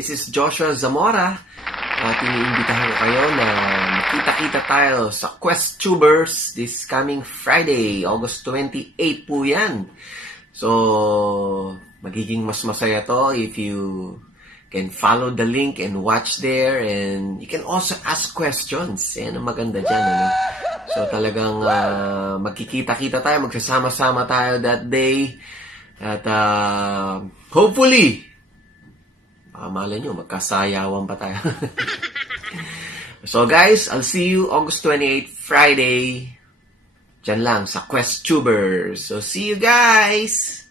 This is Joshua Zamora at iniimbitahan ko kayo na makita-kita tayo sa QuestTubers this coming Friday, August 28 po yan. So, magiging mas masaya to if you can follow the link and watch there, and you can also ask questions. Yan ang maganda dyan, ano? So, talagang magkikita-kita tayo, magsasama-sama tayo that day. At hopefully, malay nyo, magkasayawan pa tayo. So guys, I'll see you August 28, Friday. Diyan lang sa QuestTubers. So see you guys!